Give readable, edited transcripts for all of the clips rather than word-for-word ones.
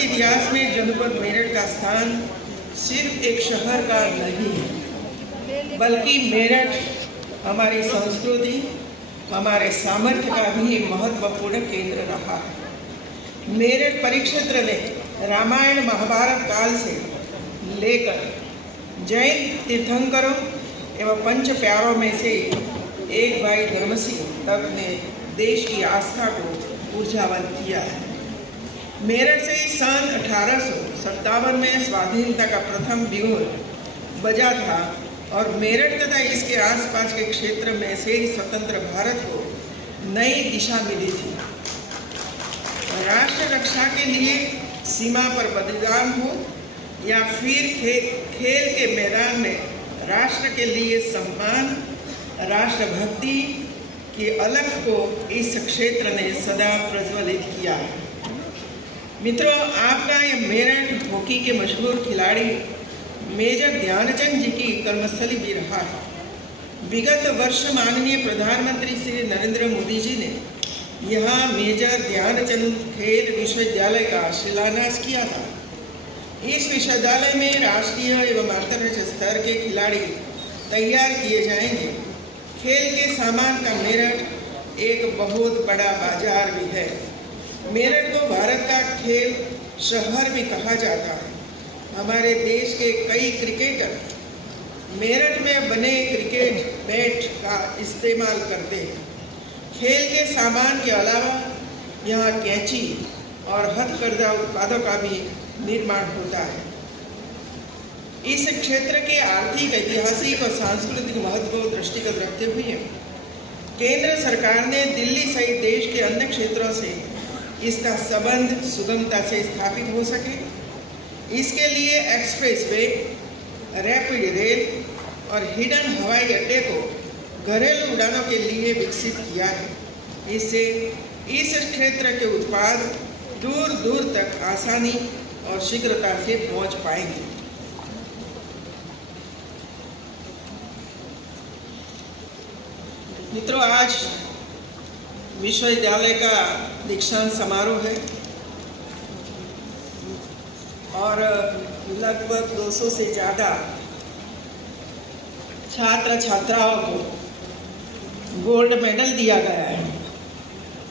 के इतिहास में जनपद मेरठ का स्थान सिर्फ एक शहर का नहीं है, बल्कि मेरठ हमारी संस्कृति, हमारे सामर्थ्य का भी एक महत्वपूर्ण केंद्र रहा है। मेरठ परिक्षेत्र में रामायण महाभारत काल से लेकर जैन तीर्थंकरों एवं पंच प्यारों में से एक भाई धर्मसिंह तक ने देश की आस्था को ऊर्जावान किया है। मेरठ से ही सन 1857 में स्वाधीनता का प्रथम बिगुल बजा था और मेरठ तथा इसके आसपास के क्षेत्र में से ही स्वतंत्र भारत को नई दिशा मिली थी। राष्ट्र रक्षा के लिए सीमा पर बलिदान हो या फिर खेल के मैदान में राष्ट्र के लिए सम्मान, राष्ट्रभक्ति की अलख को इस क्षेत्र ने सदा प्रज्वलित किया है। मित्रों, आपका ये मेरठ हॉकी के मशहूर खिलाड़ी मेजर ध्यानचंद जी की कर्मस्थली भी रहा है। विगत वर्ष माननीय प्रधानमंत्री श्री नरेंद्र मोदी जी ने यहाँ मेजर ध्यानचंद खेल विश्वविद्यालय का शिलान्यास किया था। इस विश्वविद्यालय में राष्ट्रीय एवं अंतर्राष्ट्रीय स्तर के खिलाड़ी तैयार किए जाएंगे। खेल के सामान का मेरठ एक बहुत बड़ा बाजार भी है। मेरठ को भारत का खेल शहर भी कहा जाता है। हमारे देश के कई क्रिकेटर मेरठ में बने क्रिकेट बैट का इस्तेमाल करते हैं। खेल के सामान के अलावा यहाँ कैंची और हथकरघा उत्पादों का भी निर्माण होता है। इस क्षेत्र के आर्थिक, ऐतिहासिक और सांस्कृतिक महत्व को दृष्टिगत रखते हुए केंद्र सरकार ने दिल्ली सहित देश के अन्य क्षेत्रों से इसका संबंध सुगमता से स्थापित हो सके, इसके लिए एक्सप्रेस वे, रैपिड रेल और हिडन हवाई अड्डे को घरेलू उड़ानों के लिए विकसित किया है। इससे इस क्षेत्र के उत्पाद दूर दूर तक आसानी और शीघ्रता से पहुंच पाएंगे। मित्रों, आज विश्वविद्यालय का दीक्षांत समारोह है और लगभग 200 से ज़्यादा छात्र छात्राओं को गोल्ड मेडल दिया गया है।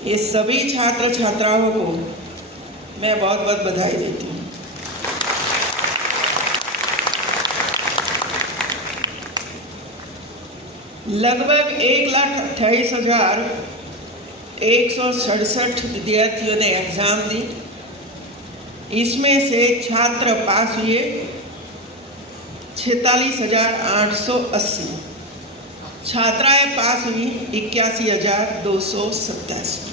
ये सभी छात्र छात्राओं को मैं बहुत बहुत बधाई देती हूँ। लगभग 1,28,167 विद्यार्थियों ने एग्जाम दी। इसमें से छात्र पास हुए 46,880, छात्राएं पास हुई 81,287।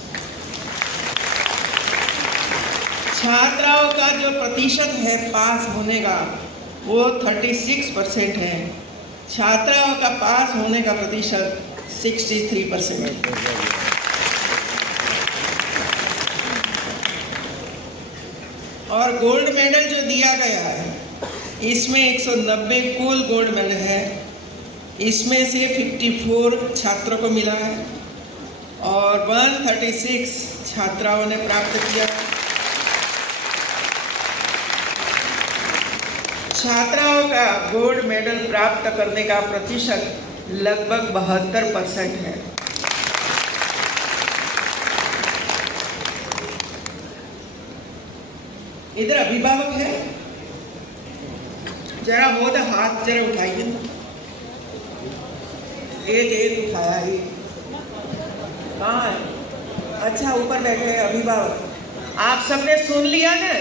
छात्राओं का जो प्रतिशत है पास होने का वो 36% है। छात्राओं का पास होने का प्रतिशत 63% है। और गोल्ड मेडल जो दिया गया है इसमें 190 कुल गोल्ड मेडल है। इसमें से 54 छात्रों को मिला है और 136 छात्राओं ने प्राप्त किया। छात्राओं का गोल्ड मेडल प्राप्त करने का प्रतिशत लगभग 72% है। इधर अभिभावक है, जरा वो तो हाथ जरा उठाइए। एक उठाया ही कहाँ है? अच्छा, ऊपर बैठे हैं अभिभावक। आप सबने सुन लिया ना?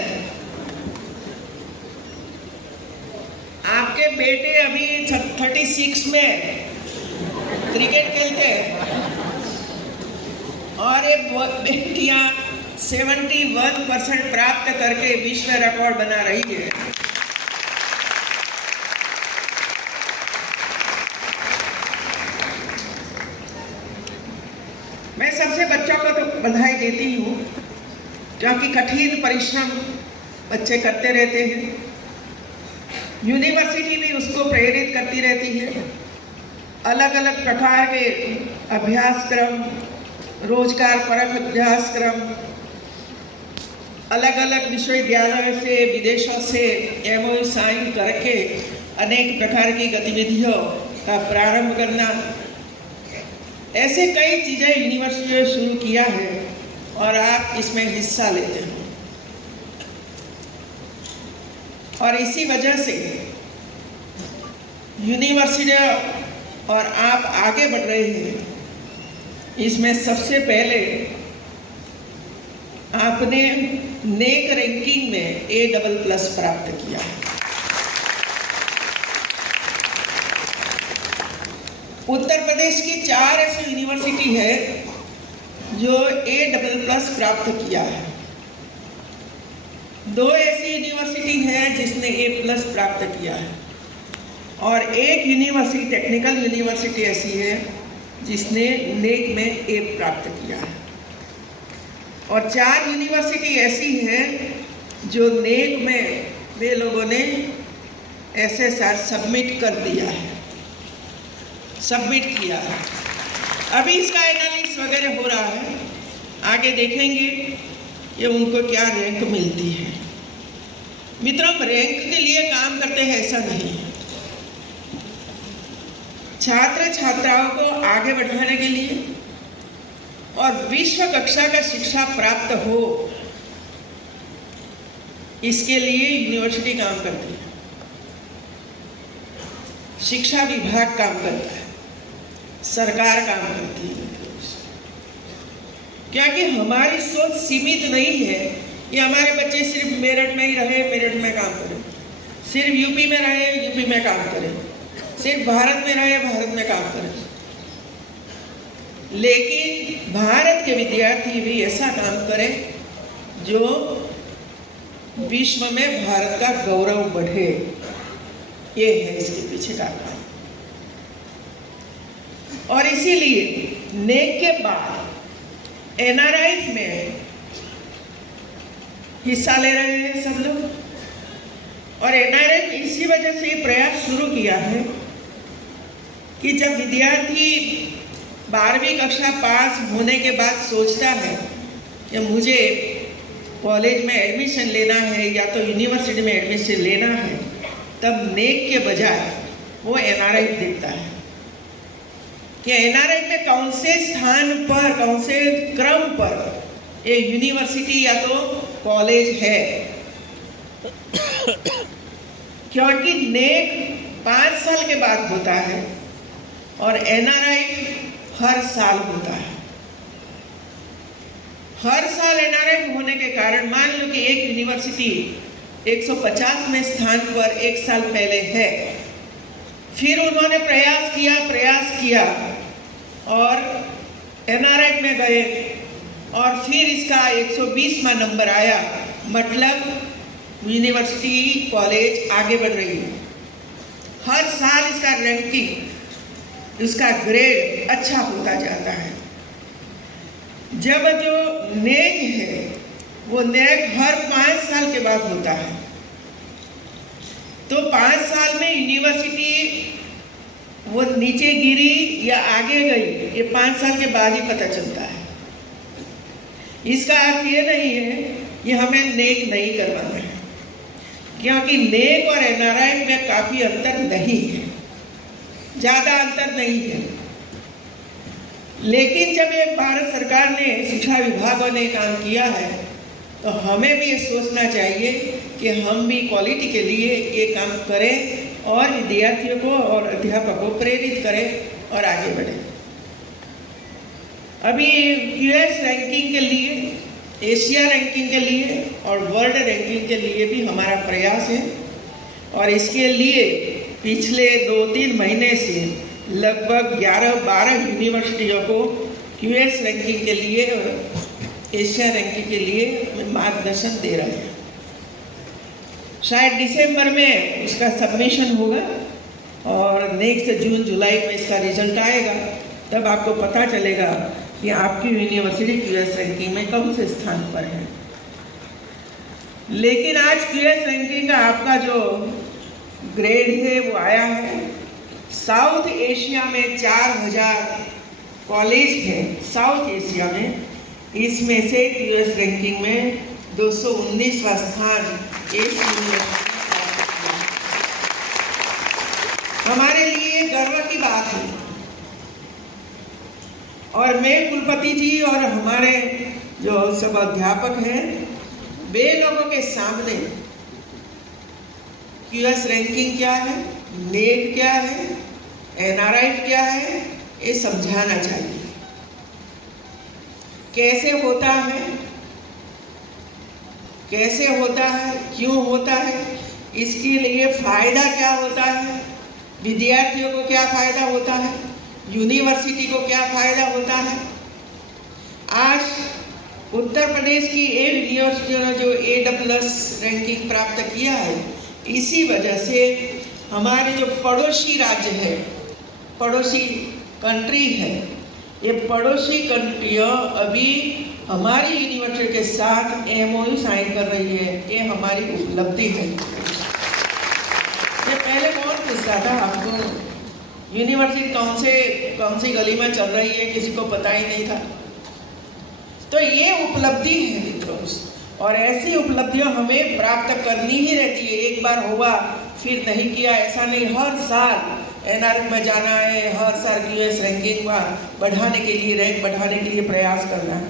आपके बेटे अभी 36 में क्रिकेट खेलते हैं और ये बेटियां 71% प्राप्त करके विश्व रिकॉर्ड बना रही है। मैं सबसे बच्चों को तो बधाई देती हूँ क्योंकि कठिन परिश्रम बच्चे करते रहते हैं। यूनिवर्सिटी भी उसको प्रेरित करती रहती है। अलग अलग प्रकार के अभ्यासक्रम, रोजगार परक अभ्यासक्रम अलग अलग विश्वविद्यालयों से, विदेशों से MOU साइन करके अनेक प्रकार की गतिविधियों का प्रारंभ करना, ऐसे कई चीज़ें यूनिवर्सिटी ने शुरू किया है और आप इसमें हिस्सा लेते हैं। और इसी वजह से यूनिवर्सिटी और आप आगे बढ़ रहे हैं। इसमें सबसे पहले आपने नेक रैंकिंग में A++ प्राप्त किया। उत्तर प्रदेश की 4 ऐसी यूनिवर्सिटी है जो A++ प्राप्त किया है। 2 ऐसी यूनिवर्सिटी है जिसने A+ प्राप्त किया है और एक यूनिवर्सिटी, टेक्निकल यूनिवर्सिटी ऐसी है जिसने नेक में A प्राप्त किया है और 4 यूनिवर्सिटी ऐसी हैं जो नेक में वे लोगों ने SSR सबमिट कर दिया है, सबमिट किया है। अभी इसका एनालिसिस वगैरह हो रहा है, आगे देखेंगे कि उनको क्या रैंक मिलती है। मित्रों, रैंक के लिए काम करते हैं ऐसा नहीं है। छात्र छात्राओं को आगे बढ़ाने के लिए और विश्व कक्षा का शिक्षा प्राप्त हो, इसके लिए यूनिवर्सिटी काम करती है, शिक्षा विभाग काम करता है, सरकार काम करती है। क्या कि हमारी सोच सीमित नहीं है कि हमारे बच्चे सिर्फ मेरठ में ही रहे, मेरठ में काम करें, सिर्फ यूपी में रहे, यूपी में काम करें, सिर्फ भारत में रहे, भारत में काम करें। लेकिन भारत के विद्यार्थी भी ऐसा काम करें जो विश्व में भारत का गौरव बढ़े, ये है इसके पीछे का काम। और इसीलिए नेक के बाद NRI में हिस्सा ले रहे हैं सब लोग। और NRI इसी वजह से प्रयास शुरू किया है कि जब विद्यार्थी 12वीं कक्षा पास होने के बाद सोचता है कि मुझे कॉलेज में एडमिशन लेना है या तो यूनिवर्सिटी में एडमिशन लेना है, तब नेक के बजाय वो NRI देखता है कि NRI में कौन से स्थान पर, कौन से क्रम पर एक यूनिवर्सिटी या तो कॉलेज है। क्योंकि नेक 5 साल के बाद होता है और NRI हर साल होता है। हर साल NRI होने के कारण मान लो कि एक यूनिवर्सिटी 150वें स्थान पर 1 साल पहले है, फिर उन्होंने प्रयास किया और NRI में गए और फिर इसका 120वां नंबर आया, मतलब यूनिवर्सिटी कॉलेज आगे बढ़ रही है। हर साल इसका रैंकिंग, इसका ग्रेड अच्छा होता जाता है। जब जो नेक है वो नेक हर 5 साल के बाद होता है, तो 5 साल में यूनिवर्सिटी वो नीचे गिरी या आगे गई, ये 5 साल के बाद ही पता चलता है। इसका अर्थ ये नहीं है कि हमें नेक नहीं करवाना है, क्योंकि नेक और NRI में काफी अंतर नहीं है, ज्यादा अंतर नहीं है। लेकिन जब ये भारत सरकार ने, शिक्षा विभागों ने काम किया है, तो हमें भी ये सोचना चाहिए कि हम भी क्वालिटी के लिए ये काम करें और विद्यार्थियों को और अध्यापकों को प्रेरित करें और आगे बढ़ें। अभी US रैंकिंग के लिए, एशिया रैंकिंग के लिए और वर्ल्ड रैंकिंग के लिए भी हमारा प्रयास है और इसके लिए पिछले 2-3 महीने से लगभग 11-12 यूनिवर्सिटियों को US रैंकिंग के लिए और एशिया रैंकिंग के लिए मार्गदर्शन दे रहे हैं। शायद दिसंबर में उसका सबमिशन होगा और नेक्स्ट जून-जुलाई में इसका रिजल्ट आएगा, तब आपको पता चलेगा कि आपकी यूनिवर्सिटी US रैंकिंग में कौन से स्थान पर है। लेकिन आज US रैंकिंग का आपका जो ग्रेड है वो आया है। साउथ एशिया में 4000 कॉलेज है, साउथ एशिया में, इसमें से US रैंकिंग में 219वां स्थान इस हमारे लिए गर्व की बात है। और मैं कुलपति जी और हमारे जो सब अध्यापक हैं, वे लोगों के सामने क्यूएस रैंकिंग क्या है, नेट क्या है, एनआरआई क्या है, ये समझाना चाहिए। कैसे होता है, कैसे होता है, क्यों होता है, इसके लिए फायदा क्या होता है, विद्यार्थियों को क्या फायदा होता है, यूनिवर्सिटी को क्या फायदा होता है। आज उत्तर प्रदेश की 8 यूनिवर्सिटियों ने जो A+ रैंकिंग प्राप्त किया है, इसी वजह से हमारे जो पड़ोसी राज्य है, पड़ोसी कंट्री है, ये पड़ोसी कंट्रियाँ अभी हमारी यूनिवर्सिटी के साथ MOU साइन कर रही है। ये हमारी उपलब्धि है। ये पहले कौन पूछता था आपको यूनिवर्सिटी कौन सी गली में चल रही है, किसी को पता ही नहीं था। तो ये उपलब्धि है मित्रों, और ऐसी उपलब्धियां हमें प्राप्त करनी ही रहती है। एक बार हुआ फिर नहीं किया ऐसा नहीं, हर साल NRF में जाना है, हर साल क्यूएस रैंकिंग बढ़ाने के लिए, रैंक बढ़ाने के लिए प्रयास करना है।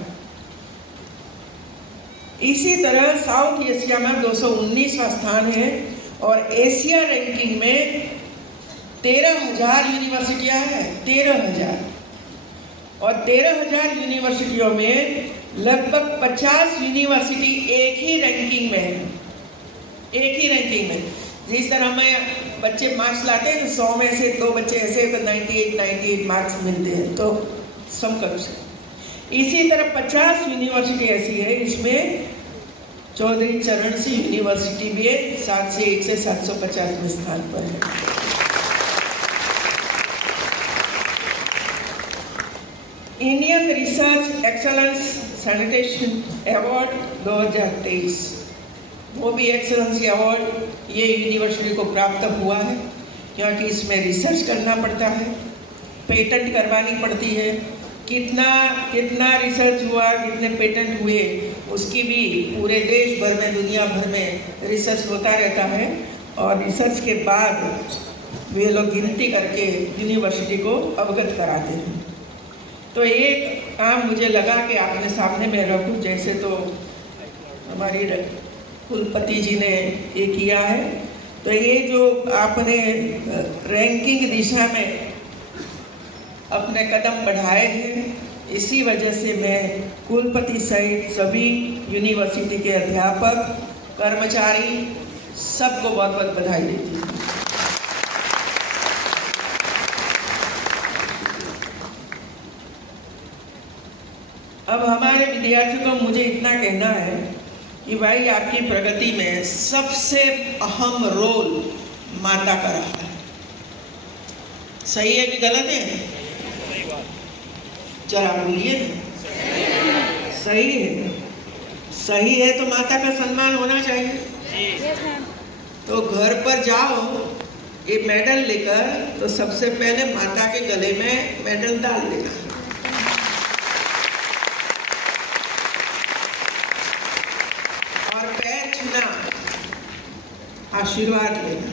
इसी तरह साउथ एशिया में 219वां स्थान है और एशिया रैंकिंग में 13,000 यूनिवर्सिटियां हैं, 13,000। और 13,000 यूनिवर्सिटियों में लगभग 50 यूनिवर्सिटी एक ही रैंकिंग में है, एक ही रैंकिंग में। जिस तरह में बच्चे मार्क्स लाते हैं, 100 में से 2 बच्चे ऐसे तो 98 मार्क्स मिलते हैं, तो समकक्ष। इसी तरह 50 यूनिवर्सिटी ऐसी है, इसमें चौधरी चरण सिंह यूनिवर्सिटी भी 701 से 750वें स्थान पर है। Indian research excellence sanitation award 2023, वो भी एक्सेलेंसी अवार्ड ये यूनिवर्सिटी को प्राप्त हुआ है, क्योंकि इसमें रिसर्च करना पड़ता है, पेटेंट करवानी पड़ती है। कितना रिसर्च हुआ, कितने पेटेंट हुए, उसकी भी पूरे देश भर में, दुनिया भर में रिसर्च होता रहता है। और रिसर्च के बाद वे लोग गिनती करके यूनिवर्सिटी को अवगत कराते हैं। तो एक काम मुझे लगा कि आपने सामने में रखूं, जैसे तो हमारी कुलपति जी ने ये किया है, तो ये जो आपने रैंकिंग दिशा में अपने कदम बढ़ाए हैं, इसी वजह से मैं कुलपति सहित सभी यूनिवर्सिटी के अध्यापक, कर्मचारी सबको बहुत बहुत बधाई देती हूँ। अब हमारे विद्यार्थियों को मुझे इतना कहना है कि भाई आपकी प्रगति में सबसे अहम रोल माता का रहा है। सही है कि गलत है? जरा बोलिए। सही है। सही है तो माता का सम्मान होना चाहिए। तो घर पर जाओ ये मेडल लेकर, तो सबसे पहले माता के गले में मेडल डाल देना, और पैर छूना, आशीर्वाद लेना।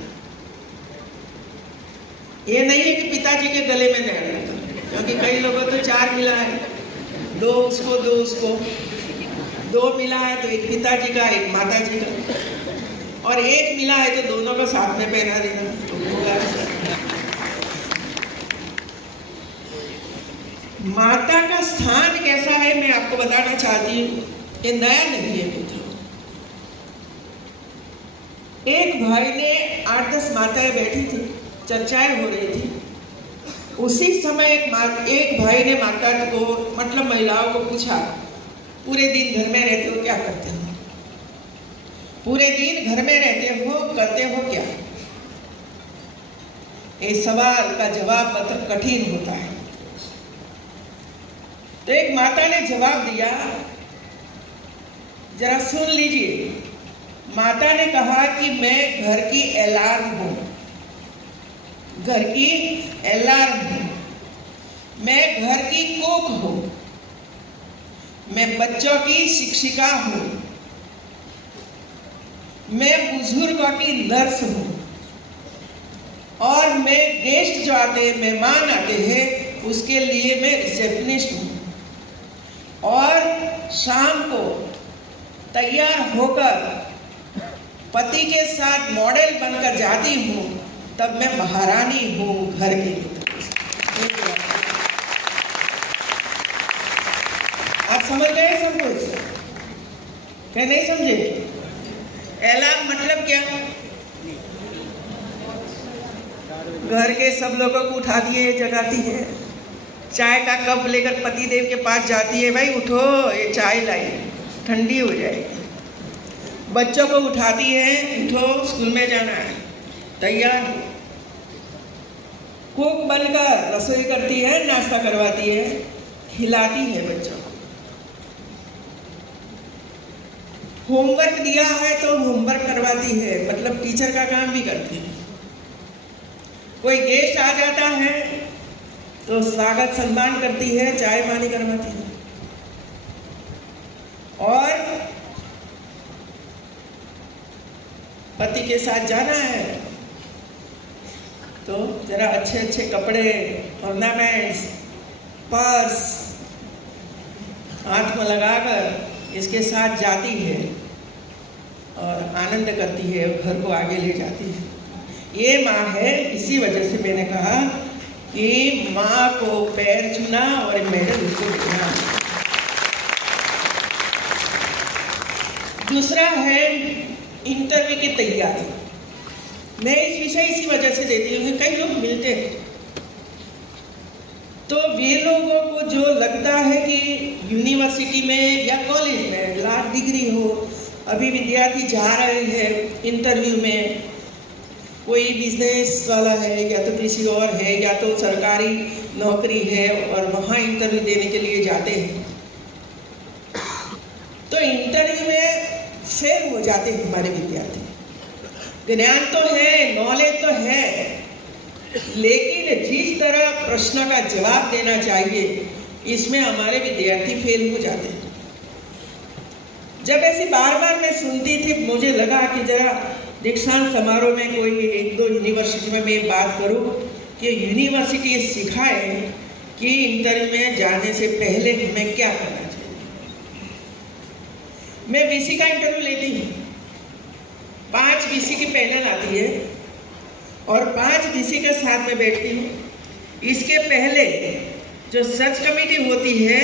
ये नहीं है कि पिताजी के गले में नहीं डालना, क्योंकि कई लोगों को 4 मिला है, 2 उसको 2 उसको, 2 मिला है तो एक पिताजी का एक माता जी का, और 1 मिला है तो दोनों को साथ में पहना देना तो होगा। माता का स्थान कैसा है मैं आपको बताना चाहती हूँ। ये नया नहीं है मित्रों। एक भाई ने 8-10 माताएं बैठी थी, चर्चाएं हो रही थी। उसी समय एक भाई ने माता को, मतलब महिलाओं को पूछा, पूरे दिन घर में रहते हो, क्या करते हो? पूरे दिन घर में रहते हो, करते हो क्या? ये सवाल का जवाब मतलब कठिन होता है। तो एक माता ने जवाब दिया, जरा सुन लीजिए। माता ने कहा कि मैं घर की अलार्म हूं, घर की अलार्म हूं, मैं घर की कुक हूं, मैं बच्चों की शिक्षिका हूं, मैं बुजुर्गों की नर्स हूँ और मैं गेस्ट जो आते हैं, मेहमान आते हैं, उसके लिए मैं रिसेप्शनिस्ट हूँ। और शाम को तैयार होकर पति के साथ मॉडल बनकर जाती हूँ, तब मैं महारानी हूँ घर की। आप समझ गए सब कुछ? क्या नहीं समझे? ऐलान मतलब क्या? घर के सब लोगों को उठाती है, जगाती है, चाय का कप लेकर पति देव के पास जाती है, भाई उठो, ये चाय लाई, ठंडी हो जाएगी। बच्चों को उठाती है, उठो स्कूल में जाना है, तैयार हो। कुक बनकर रसोई करती है, नाश्ता करवाती है, खिलाती है बच्चों को। होमवर्क दिया है तो होमवर्क करवाती है, मतलब टीचर का काम भी करती है। कोई गेस्ट आ जाता है तो स्वागत सम्मान करती है, चाय पानी करवाती है। और पति के साथ जाना है तो जरा अच्छे अच्छे कपड़े, ऑर्नामेंट्स, पर्स हाथ में लगाकर इसके साथ जाती है और आनंद करती है, घर को आगे ले जाती है। ये माँ है। इसी वजह से मैंने कहा कि माँ को पैर छूना और मेडल उसको देना। दूसरा है इंटरव्यू की तैयारी। मैं इस विषय इसी वजह से देती हूँ, कई लोग मिलते हैं तो वे लोगों को जो लगता है कि यूनिवर्सिटी में या कॉलेज में लाख डिग्री हो, अभी विद्यार्थी जा रहे हैं इंटरव्यू में, कोई बिजनेस वाला है या तो किसी और है या तो सरकारी नौकरी है और वहाँ इंटरव्यू देने के लिए जाते हैं, तो इंटरव्यू में फेल हो जाते हैं हमारे विद्यार्थी। ज्ञान तो है, नॉलेज तो है, लेकिन जिस तरह प्रश्न का जवाब देना चाहिए इसमें हमारे विद्यार्थी फेल हो जाते हैं। जब ऐसी बार बार मैं सुनती थी, मुझे लगा कि जरा दीक्षांत समारोह में कोई एक दो यूनिवर्सिटी में मैं बात करूं कि यूनिवर्सिटी सिखाए कि इंटरव्यू में जाने से पहले हमें क्या करना चाहिए। मैं बीसी का इंटरव्यू लेती हूँ, 5 बीसी की पैनल आती है और 5 बीसी के साथ में बैठती हूँ। इसके पहले जो सर्च कमेटी होती है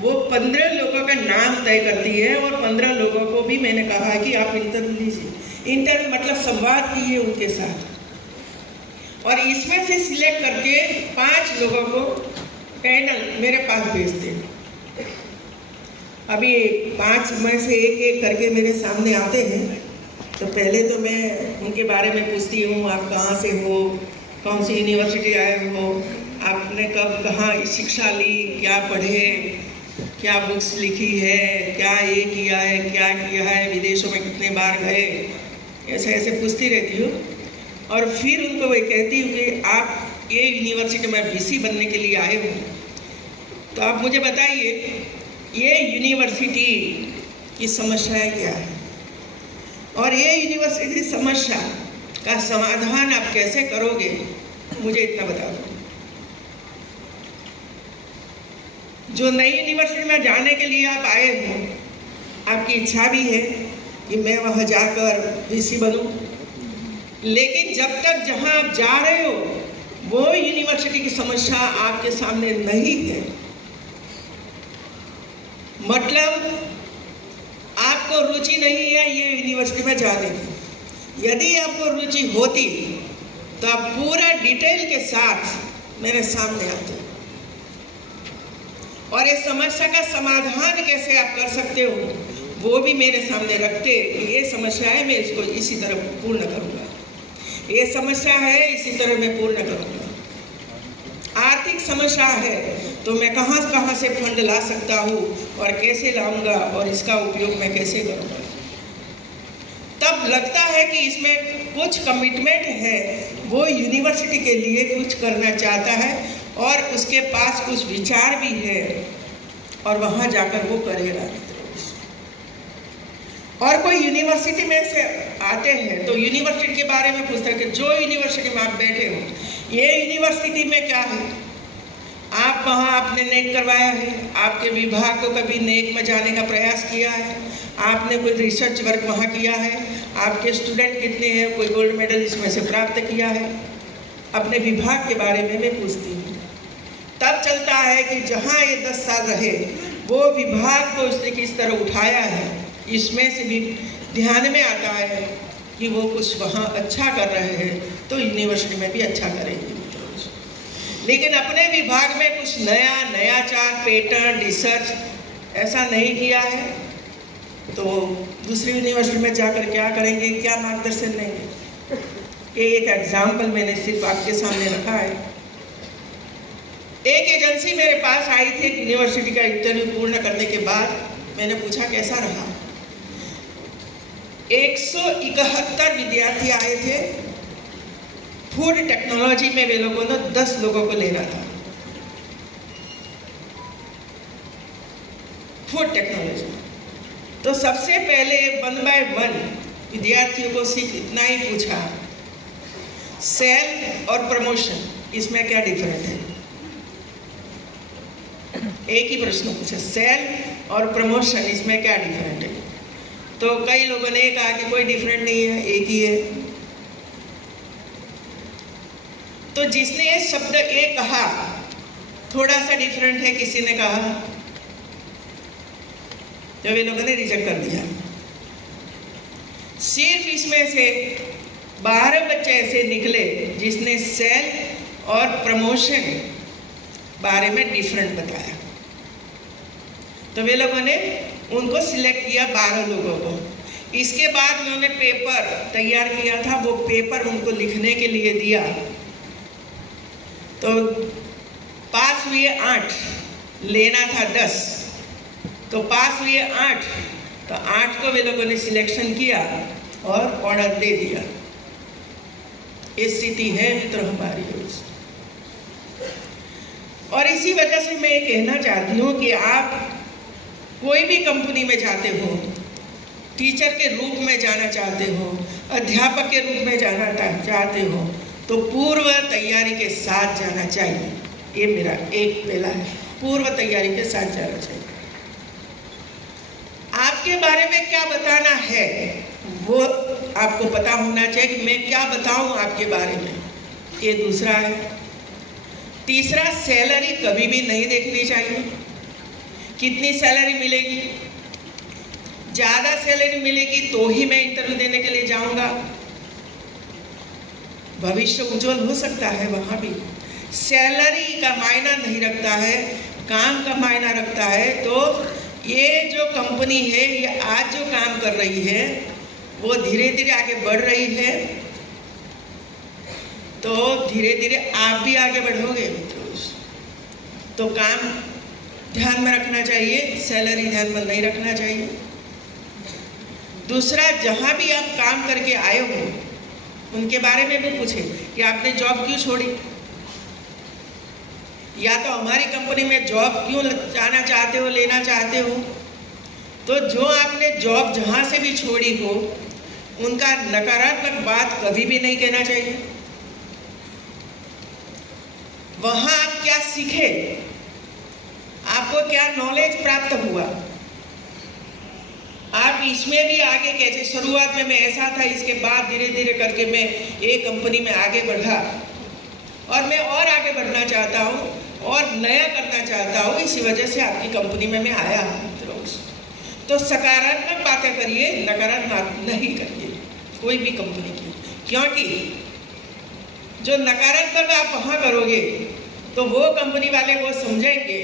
वो 15 लोगों का नाम तय करती है और 15 लोगों को भी मैंने कहा है कि आप इंटरव्यू लीजिए। इंटरव्यू मतलब संवाद कीजिए उनके साथ और इसमें से सिलेक्ट करके 5 लोगों को पैनल मेरे पास भेजते हैं। अभी 5 में से एक करके मेरे सामने आते हैं, तो पहले तो मैं उनके बारे में पूछती हूँ, आप कहाँ से हो, कौन सी यूनिवर्सिटी आए हो, आपने कब कहाँ शिक्षा ली, क्या पढ़े, क्या बुक्स लिखी है, क्या ये किया है, क्या किया है, विदेशों में कितने बार गए, ऐसे ऐसे पूछती रहती हूँ। और फिर उनको वही कहती हूँ कि आप ये यूनिवर्सिटी में बीसी बनने के लिए आए हो, तो आप मुझे बताइए ये यूनिवर्सिटी की समस्याएं क्या है और ये यूनिवर्सिटी समस्या का समाधान आप कैसे करोगे, मुझे इतना बता दो। जो नई यूनिवर्सिटी में जाने के लिए आप आए हो, आपकी इच्छा भी है कि मैं वहाँ जाकर बीसी बनूं, लेकिन जब तक जहाँ आप जा रहे हो वो यूनिवर्सिटी की समस्या आपके सामने नहीं है, मतलब आपको रुचि नहीं है ये यूनिवर्सिटी में जाने की। यदि आपको रुचि होती तो आप पूरा डिटेल के साथ मेरे सामने आते और इस समस्या का समाधान कैसे आप कर सकते हो वो भी मेरे सामने रखते कि ये समस्या है, मैं इसको इसी तरह पूर्ण करूँगा, ये समस्या है इसी तरह मैं पूर्ण करूँगा। आर्थिक समस्या है तो मैं कहाँ से फंड ला सकता हूँ और कैसे लाऊंगा और इसका उपयोग मैं कैसे करूँगा। तब लगता है कि इसमें कुछ कमिटमेंट है, वो यूनिवर्सिटी के लिए कुछ करना चाहता है और उसके पास कुछ विचार भी है और वहाँ जाकर वो करेगा। और कोई यूनिवर्सिटी में से आते हैं तो यूनिवर्सिटी के बारे में पूछते हैं कि जो यूनिवर्सिटी में आप बैठे हो, ये यूनिवर्सिटी में क्या है, आप वहाँ आपने नेक करवाया है, आपके विभाग को कभी नेक में जाने का प्रयास किया है, आपने कोई रिसर्च वर्क वहाँ किया है, आपके स्टूडेंट कितने हैं, कोई गोल्ड मेडल इसमें से प्राप्त किया है, अपने विभाग के बारे में मैं पूछती हूँ। तब चलता है कि जहाँ ये 10 साल रहे वो विभाग को उसने किस तरह उठाया है, इसमें से भी ध्यान में आता है कि वो कुछ वहाँ अच्छा कर रहे हैं तो यूनिवर्सिटी में भी अच्छा करेंगे। लेकिन अपने विभाग में कुछ नयाचार, पैटर्न, रिसर्च ऐसा नहीं किया है तो दूसरी यूनिवर्सिटी में जाकर क्या करेंगे, क्या मार्गदर्शन लेंगे। ये एक एग्जाम्पल मैंने सिर्फ आपके सामने रखा है। एक एजेंसी मेरे पास आई थी यूनिवर्सिटी का इंटरव्यू पूर्ण करने के बाद, मैंने पूछा कैसा रहा। 171 विद्यार्थी आए थे। फूड टेक्नोलॉजी में वे लोगों ने 10 लोगों को लेना था। फूड टेक्नोलॉजी तो सबसे पहले 1 बाय 1 विद्यार्थियों को सिर्फ इतना ही पूछा, सेल और प्रमोशन इसमें क्या डिफरेंट है। एक ही प्रश्न पूछा, सेल और प्रमोशन इसमें क्या डिफरेंट है। तो कई लोगों ने कहा कि कोई डिफरेंट नहीं है, एक ही है। तो जिसने ये शब्द एक कहा, थोड़ा सा डिफरेंट है, किसी ने कहा, तो वे लोगों ने रिजेक्ट कर दिया। सिर्फ इसमें से 12 बच्चे ऐसे निकले जिसने सेल और प्रमोशन बारे में डिफरेंट बताया। तो वे लोगों ने उनको सिलेक्ट किया, 12 लोगों को। इसके बाद उन्होंने पेपर तैयार किया था, वो पेपर उनको लिखने के लिए दिया। तो पास हुए 8, लेना था 10, तो पास हुए 8, तो 8 को वे लोगों ने सिलेक्शन किया और ऑर्डर दे दिया। ये स्थिति है मित्रों हमारी। और इसी वजह से मैं ये कहना चाहती हूँ कि आप कोई भी कंपनी में जाते हो, टीचर के रूप में जाना चाहते हो, अध्यापक के रूप में जाना चाहते हो, तो पूर्व तैयारी के साथ जाना चाहिए। ये मेरा एक पहला है, पूर्व तैयारी के साथ जाना चाहिए। आपके बारे में क्या बताना है वो आपको पता होना चाहिए कि मैं क्या बताऊं आपके बारे में। ये दूसरा है। तीसरा, सैलरी कभी भी नहीं देखनी चाहिए। कितनी सैलरी मिलेगी, ज़्यादा सैलरी मिलेगी तो ही मैं इंटरव्यू देने के लिए जाऊंगा। भविष्य उज्जवल हो सकता है, वहाँ भी सैलरी का मायना नहीं रखता है, काम का मायना रखता है। तो ये जो कंपनी है, ये आज जो काम कर रही है वो धीरे धीरे आगे बढ़ रही है, तो धीरे धीरे आप भी आगे बढ़ोगे। तो काम ध्यान में रखना चाहिए, सैलरी ध्यान में नहीं रखना चाहिए। दूसरा, जहाँ भी आप काम करके आए हो उनके बारे में भी पूछे कि आपने जॉब क्यों छोड़ी, या तो हमारी कंपनी में जॉब क्यों जाना चाहते हो, लेना चाहते हो। तो जो आपने जॉब जहाँ से भी छोड़ी हो उनका नकारात्मक बात कभी भी नहीं कहना चाहिए। वहाँ आप क्या सीखे, आपको क्या नॉलेज प्राप्त हुआ, आप इसमें भी आगे कैसे। शुरुआत में मैं ऐसा था, इसके बाद धीरे धीरे करके मैं एक कंपनी में आगे बढ़ा और मैं और आगे बढ़ना चाहता हूँ और नया करना चाहता हूँ। इसी वजह से आपकी कंपनी में मैं आया हूँ। तो सकारात्मक बातें करिए, नकारात्मक नहीं करिए कोई भी कंपनी की, क्योंकि जो नकारात्मक आप वहाँ करोगे तो वो कंपनी वाले वो समझेंगे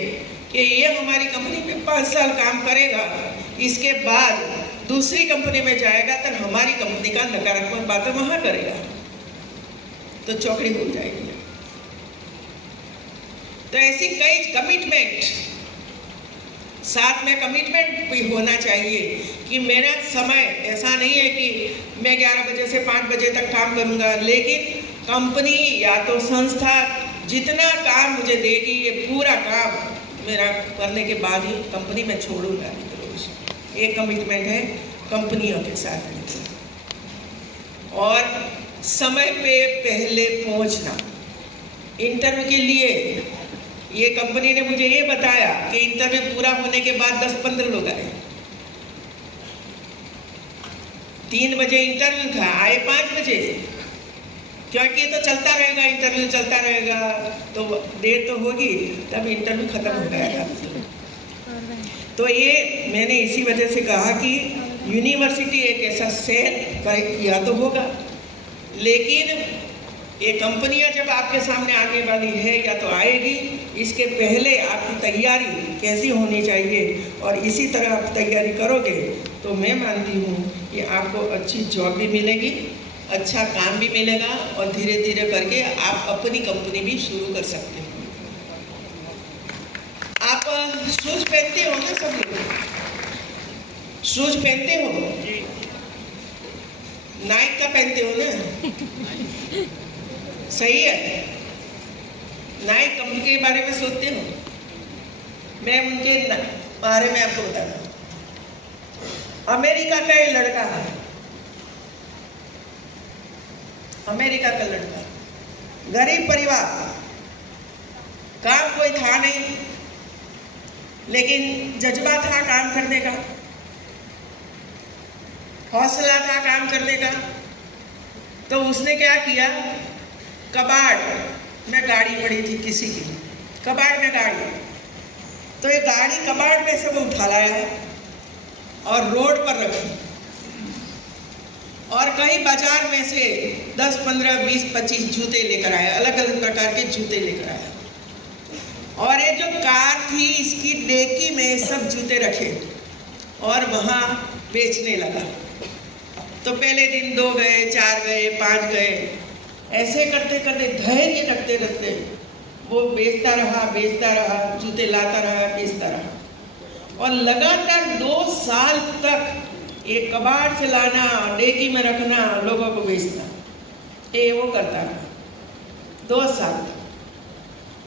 कि ये हमारी कंपनी में 5 साल काम करेगा, इसके बाद दूसरी कंपनी में जाएगा तो हमारी कंपनी का नकारात्मक बातें वहाँ करेगा, तो चौकड़ी हो जाएगी। तो ऐसी कई कमिटमेंट, साथ में कमिटमेंट भी होना चाहिए कि मेरा समय ऐसा नहीं है कि मैं 11 बजे से 5 बजे तक काम करूँगा, लेकिन कंपनी या तो संस्था जितना काम मुझे देगी ये पूरा काम मेरा करने के बाद ही कंपनी में छोड़ूंगा। एक कमिटमेंट है। कंपनियों के साथ मिलना और समय पे पहले पहुंचना। इंटरव्यू के लिए ये कंपनी ने मुझे ये बताया कि इंटरव्यू पूरा होने के बाद 10-15 लोग आए। 3 बजे इंटरव्यू था, आए 5 बजे, क्योंकि तो चलता रहेगा, इंटरव्यू चलता रहेगा तो देर तो होगी, तब इंटरव्यू खत्म हो गया। तो ये मैंने इसी वजह से कहा कि यूनिवर्सिटी एक ऐसा सेल करेक्ट किया तो होगा, लेकिन ये कंपनियां जब आपके सामने आने वाली है या तो आएगी, इसके पहले आपकी तैयारी कैसी होनी चाहिए और इसी तरह आप तैयारी करोगे तो मैं मानती हूँ कि आपको अच्छी जॉब भी मिलेगी, अच्छा काम भी मिलेगा और धीरे धीरे करके आप अपनी कंपनी भी शुरू कर सकते हो। आप शूज पहनते हो ना, सब लोग शूज पहनते हो, नाइक का पहनते हो ना, सही है। नाइक कंपनी के बारे में सोचते हो, मैं उनके बारे में आपको बताता हूँ। अमेरिका का ये लड़का है, अमेरिका का लड़का, गरीब परिवार, काम कोई था नहीं, लेकिन जज्बा था काम करने का, हौसला था काम करने का। तो उसने क्या किया, कबाड़ में गाड़ी पड़ी थी किसी की, कबाड़ में गाड़ी, तो ये गाड़ी कबाड़ में से वो उठा लाया और रोड पर रखी और कहीं बाजार में से 10, 15, 20, 25 जूते लेकर आया, अलग अलग प्रकार के जूते लेकर आया और ये जो कार थी इसकी डेकी में सब जूते रखे और वहाँ बेचने लगा। तो पहले दिन 2 गए, 4 गए, 5 गए, ऐसे करते करते धैर्य रखते रखते वो बेचता रहा, जूते लाता रहा, बेचता रहा और लगातार 2 साल तक ये कबाड़ से लाना, डेकी में रखना, लोगों को बेचना, ये वो करता रहा 2 साल।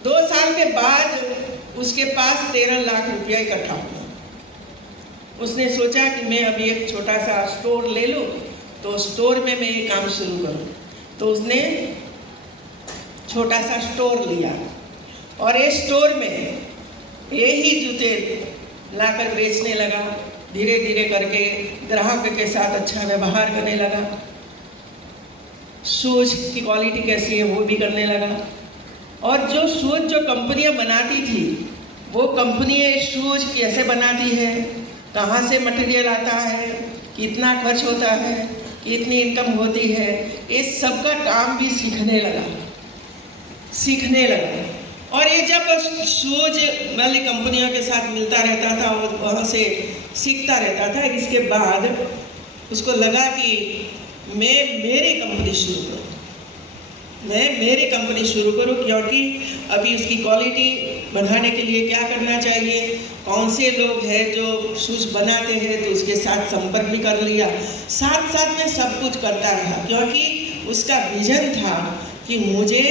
2 साल के बाद उसके पास 13 लाख रुपया इकट्ठा हुआ। उसने सोचा कि मैं अभी एक छोटा सा स्टोर ले लूं, तो स्टोर में मैं ये काम शुरू करूं। तो उसने छोटा सा स्टोर लिया और ये स्टोर में यही जूते लाकर बेचने लगा। धीरे धीरे करके ग्राहक के साथ अच्छा व्यवहार करने लगा, शूज की क्वालिटी कैसी है वो भी करने लगा और जो शूज जो कंपनियां बनाती थी वो कंपनी शूज कैसे बनाती है, कहाँ से मटेरियल आता है, कितना खर्च होता है, कितनी इनकम होती है, ये सब का काम भी सीखने लगा। और ये जब शूज वाली कंपनियों के साथ मिलता रहता था और वहाँ से सीखता रहता था, इसके बाद उसको लगा कि मैं मेरी कंपनी शुरू करूँ, क्योंकि अभी उसकी क्वालिटी बढ़ाने के लिए क्या करना चाहिए, कौन से लोग हैं जो शूज बनाते हैं, तो उसके साथ संपर्क भी कर लिया, साथ साथ में सब कुछ करता रहा, क्योंकि उसका विजन था कि मुझे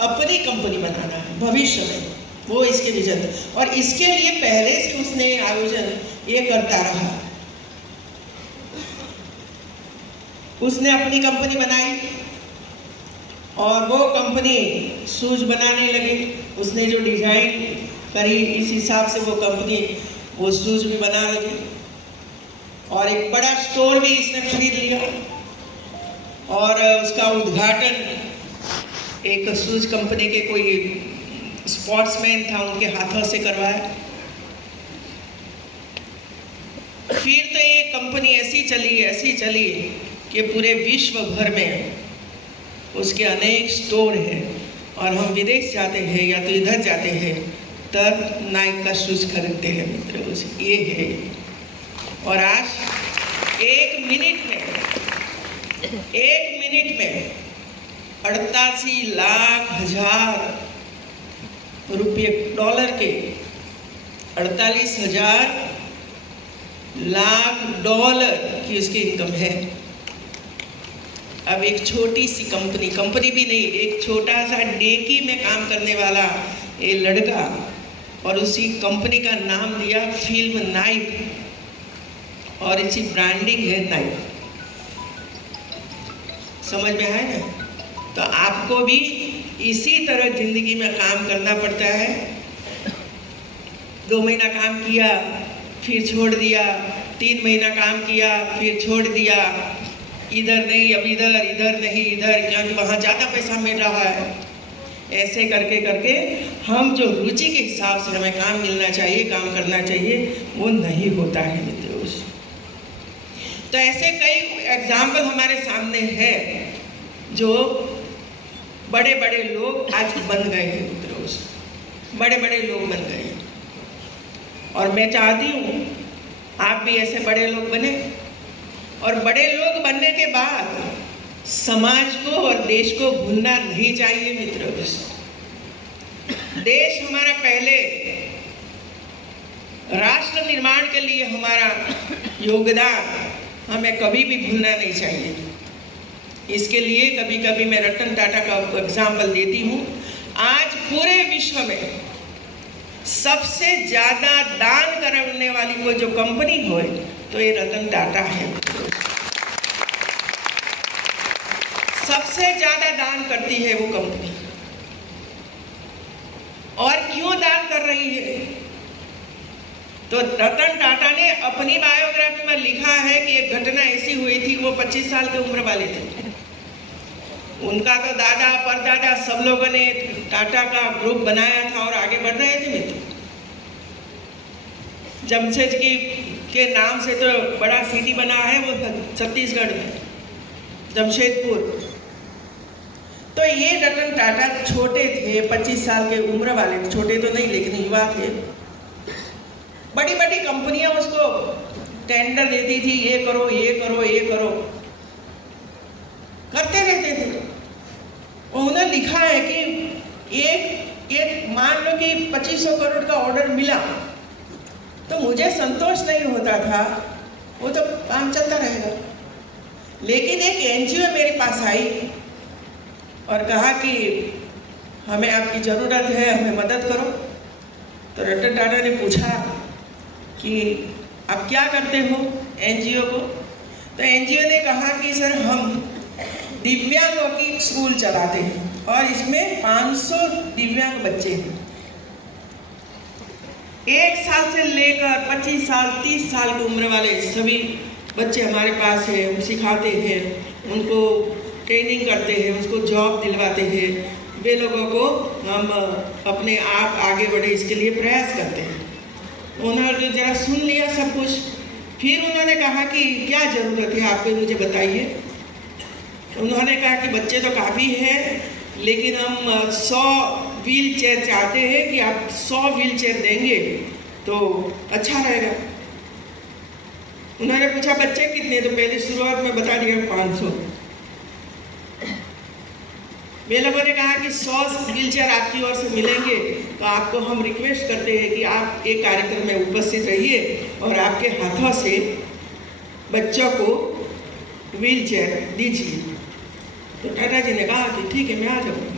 अपनी कंपनी बनाना है भविष्य में, वो इसके विजन था। और इसके लिए पहले से उसने आयोजन ये करता रहा। उसने अपनी कंपनी बनाई और वो कंपनी शूज बनाने लगी। उसने जो डिजाइन करी इस हिसाब से वो कंपनी वो शूज भी बना लगी और एक बड़ा स्टोर भी इसने खरीद लिया और उसका उद्घाटन एक शूज कंपनी के कोई स्पोर्ट्समैन था उनके हाथों से करवाया। फिर तो ये कंपनी ऐसी चली कि पूरे विश्व भर में उसके अनेक स्टोर हैं और हम विदेश जाते हैं या तो इधर जाते हैं तब नाइक का शूज खरीदते हैं मित्र, ये है। और आज एक मिनट में 88 लाख हजार रुपये डॉलर के 48,000 लाख डॉलर की उसकी इनकम है। अब एक छोटी सी कंपनी भी नहीं, एक छोटा सा डेकी में काम करने वाला ये लड़का, और उसी कंपनी का नाम दिया फिल्म नाइक। और इसकी ब्रांडिंग है नाइफ। समझ में आया ना? तो आपको भी इसी तरह जिंदगी में काम करना पड़ता है। 2 महीना काम किया फिर छोड़ दिया, 3 महीना काम किया फिर छोड़ दिया, इधर नहीं अब इधर, इधर नहीं इधर, क्योंकि वहाँ ज़्यादा पैसा मिल रहा है। ऐसे करके करके हम जो रुचि के हिसाब से हमें काम मिलना चाहिए, काम करना चाहिए, वो नहीं होता है मित्रों। तो ऐसे कई एग्जाम्पल हमारे सामने है जो बड़े बड़े लोग आज बन गए हैं मित्रों, बड़े बड़े लोग बन गए हैं। और मैं चाहती हूँ आप भी ऐसे बड़े लोग बने, और बड़े लोग बनने के बाद समाज को और देश को भूलना नहीं चाहिए मित्रों। देश हमारा पहले, राष्ट्र निर्माण के लिए हमारा योगदान हमें कभी भी भूलना नहीं चाहिए। इसके लिए कभी कभी मैं रतन टाटा का एग्जाम्पल देती हूँ। आज पूरे विश्व में सबसे ज्यादा दान करने वाली वो जो कंपनी हो तो ये रतन टाटा है। सबसे ज्यादा दान करती है वो कंपनी। और क्यों दान कर रही है? तो रतन टाटा ने अपनी बायोग्राफी में लिखा है कि एक घटना ऐसी हुई थी, वो 25 साल की उम्र वाले थे। उनका तो दादा परदादा सब लोगों ने टाटा का ग्रुप बनाया था और आगे बढ़ रहे थे मित्र। जमशेदजी के नाम से तो बड़ा सिटी बना है वो छत्तीसगढ़ में, जमशेदपुर। तो ये रतन टाटा छोटे थे, 25 साल के उम्र वाले, छोटे तो नहीं लेकिन युवा थे। बड़ी बड़ी कंपनियां उसको टेंडर देती थी, ये करो ये करो ये करो, करते रहते थे। उन्होंने लिखा है कि एक मान लो कि 2500 करोड़ का ऑर्डर मिला तो मुझे संतोष नहीं होता था, वो तो काम चलता रहेगा। लेकिन एक एनजीओ मेरे पास आई और कहा कि हमें आपकी ज़रूरत है, हमें मदद करो। तो रतन टाटा ने पूछा कि आप क्या करते हो एनजीओ को? तो एनजीओ ने कहा कि सर हम दिव्यांगों की स्कूल चलाते हैं और इसमें 500 दिव्यांग बच्चे हैं। 1 साल से लेकर 25 साल 30 साल की उम्र वाले सभी बच्चे हमारे पास है। हम सिखाते हैं, उनको ट्रेनिंग करते हैं, उसको जॉब दिलवाते हैं। वे लोगों को हम अपने आप आगे बढ़े इसके लिए प्रयास करते हैं। उन्होंने जरा सुन लिया सब कुछ, फिर उन्होंने कहा कि क्या ज़रूरत है आपको, मुझे बताइए। उन्होंने कहा कि बच्चे तो काफ़ी हैं, लेकिन हम 100 व्हील चेयर चाहते हैं कि आप 100 व्हील चेयर देंगे तो अच्छा रहेगा। उन्होंने पूछा बच्चे कितने? तो पहले शुरुआत में बता दिया 500। वे लोगों ने कहा कि 100 व्हील चेयर आपकी ओर से मिलेंगे तो आपको हम रिक्वेस्ट करते हैं कि आप एक कार्यक्रम में उपस्थित रहिए और आपके हाथों से बच्चों को व्हील चेयर दीजिए। तो टाटा जी ने कहा कि ठीक है, मैं आ जाऊंगा।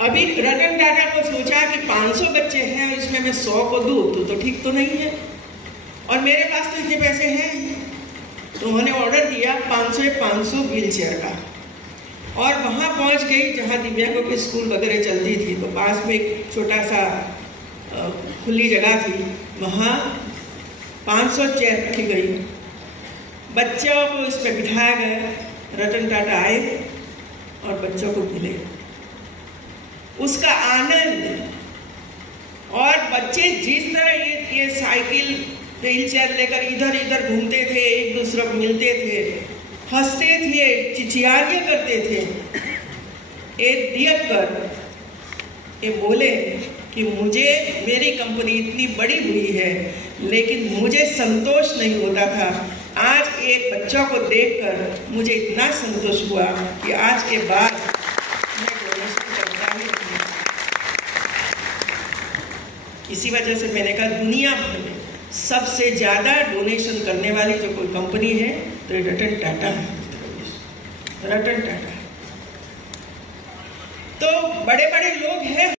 अभी रतन टाटा को सोचा कि 500 बच्चे हैं और इसमें मैं 100 को दूं तो ठीक तो नहीं है, और मेरे पास तो इतने पैसे हैं। तो उन्होंने ऑर्डर दिया 500 व्हील चेयर का, और वहाँ पहुँच गई जहाँ दिव्यांगों की स्कूल वगैरह चलती थी। तो पास में एक छोटा सा खुली जगह थी, वहाँ 500 चेयर रखी गई, बच्चों को इस पर बिठाया गया। रतन टाटा आए और बच्चों को मिले, उसका आनंद। और बच्चे जिस तरह ये साइकिल व्हील चेयर लेकर इधर इधर घूमते थे, एक दूसरे को मिलते थे, हंसते थे, चिचियारियाँ करते थे, ये देख कर ये बोले कि मुझे मेरी कंपनी इतनी बड़ी हुई है लेकिन मुझे संतोष नहीं होता था। आज एक बच्चों को देखकर मुझे इतना संतोष हुआ कि आज के बाद मैं डोनेशन करता ही नहीं। इसी वजह से मैंने कहा दुनिया भर में सबसे ज़्यादा डोनेशन करने वाली जो कोई कंपनी है तो ये रतन टाटा है। रतन टाटा। तो बड़े बड़े लोग हैं।